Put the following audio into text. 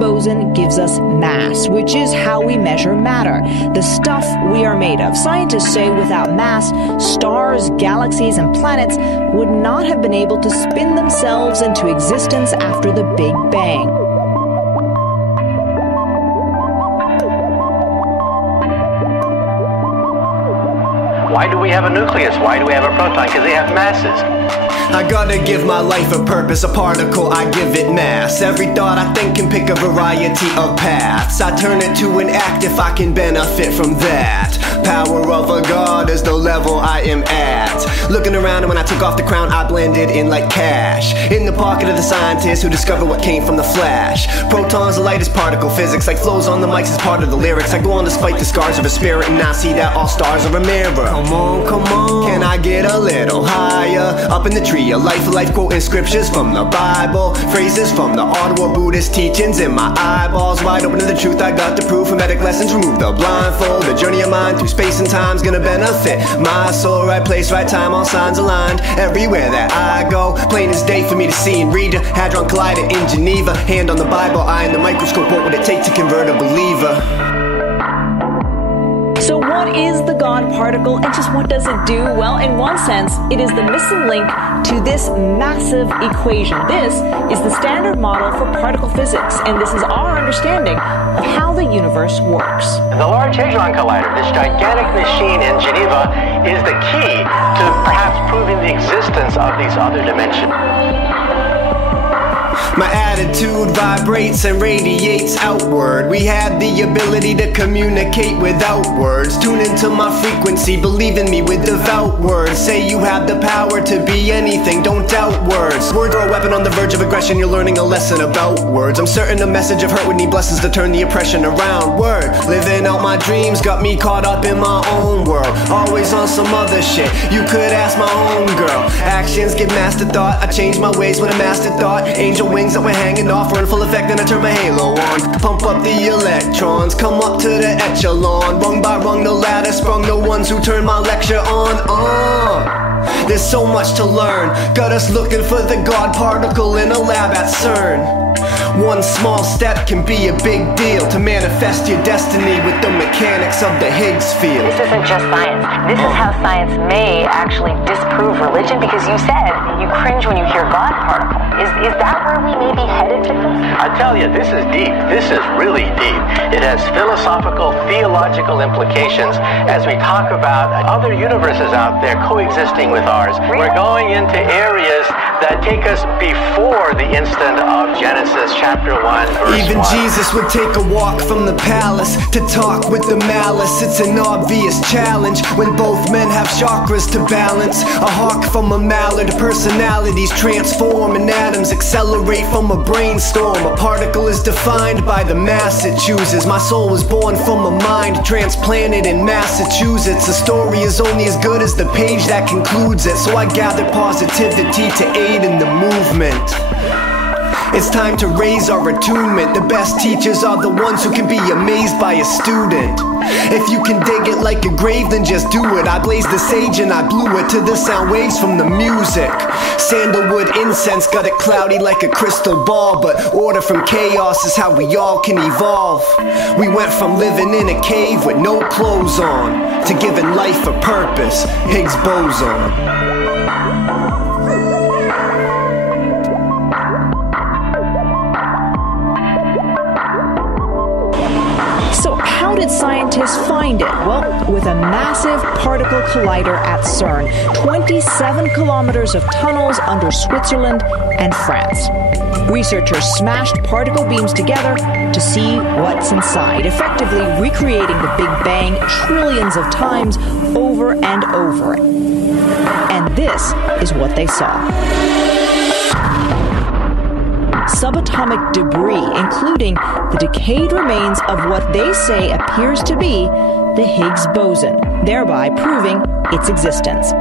boson gives us mass, which is how we measure matter, the stuff we are made of. Scientists say without mass, stars, galaxies, and planets would not have been able to spin themselves into existence after the Big Bang. Why do we have a nucleus? Why do we have a proton? Because they have masses. I gotta give my life a purpose, a particle, I give it mass. Every thought I think can pick a variety of paths. I turn it to an act if I can benefit from that. Power of a god is the level I am at. Looking around and when I took off the crown I blended in like cash. In the pocket of the scientist who discovered what came from the flash. Protons, the lightest particle, physics like flows on the mics is part of the lyrics. I go on despite the scars of a spirit and I see that all stars are a mirror. Come on, come on, can I get a little higher? Up in the tree, a life quoting scriptures from the Bible, phrases from the Ottawa Buddhist teachings in my eyeballs, wide open to the truth I got to prove. Hermetic lessons remove the blindfold. The journey of mine through space and time's gonna benefit my soul. Right place, right time, all signs aligned. Everywhere that I go, plain as day for me to see and read. Hadron Collider in Geneva, hand on the Bible, eye in the microscope. What would it take to convert a believer? So what is the God particle and just what does it do? Well, in one sense, it is the missing link to this massive equation. This is the standard model for particle physics, and this is our understanding of how the universe works. The Large Hadron Collider, this gigantic machine in Geneva, is the key to perhaps proving the existence of these other dimensions. My attitude vibrates and radiates outward. We have the ability to communicate without words. Tune into my frequency, believe in me with devout words. Say you have the power to be anything, don't doubt words. Words are a weapon on the verge of aggression, you're learning a lesson about words. I'm certain a message of hurt would need blessings to turn the oppression around. Word, living out my dreams got me caught up in my own world. Always on some other shit, you could ask my own girl. Actions give master thought, I change my ways when I master thought. Angel wings that we're hanging off are in full effect and I turn my halo on. Pump up the electrons, come up to the echelon. Rung by rung the ladder sprung, the ones who turn my lecture on. There's so much to learn, got us looking for the God particle in a lab at c.e.r.n. One small step can be a big deal to manifest your destiny with the mechanics of the Higgs field. This isn't just science. This is how science may actually disprove religion, because you said you cringe when you hear God particle. Is that where we may be headed with this? I tell you, this is deep. This is really deep. It has philosophical, theological implications as we talk about other universes out there coexisting with ours. We're going into areas that take us before the instant of Genesis chapter 1, verse 1. Even Jesus would take a walk from the palace to talk with the malice. It's an obvious challenge when both men have chakras to balance. A hawk from a mallard, personalities transform and atoms accelerate from a brainstorm. A particle is defined by the mass it chooses. My soul was born from a mind transplanted in Massachusetts. A story is only as good as the page that concludes it, so I gather positivity to aid in the movement. It's time to raise our attunement. The best teachers are the ones who can be amazed by a student. If you can dig it like a grave, then just do it. I blazed the sage and I blew it to the sound waves from the music. Sandalwood incense got it cloudy like a crystal ball, but order from chaos is how we all can evolve. We went from living in a cave with no clothes on to giving life a purpose. Higgs Boson. So how did scientists find it? Well, with a massive particle collider at c.e.r.n, 27 kilometers of tunnels under Switzerland and France. Researchers smashed particle beams together to see what's inside, effectively recreating the Big Bang trillions of times over and over. And this is what they saw. Subatomic debris, including the decayed remains of what they say appears to be the Higgs boson, thereby proving its existence.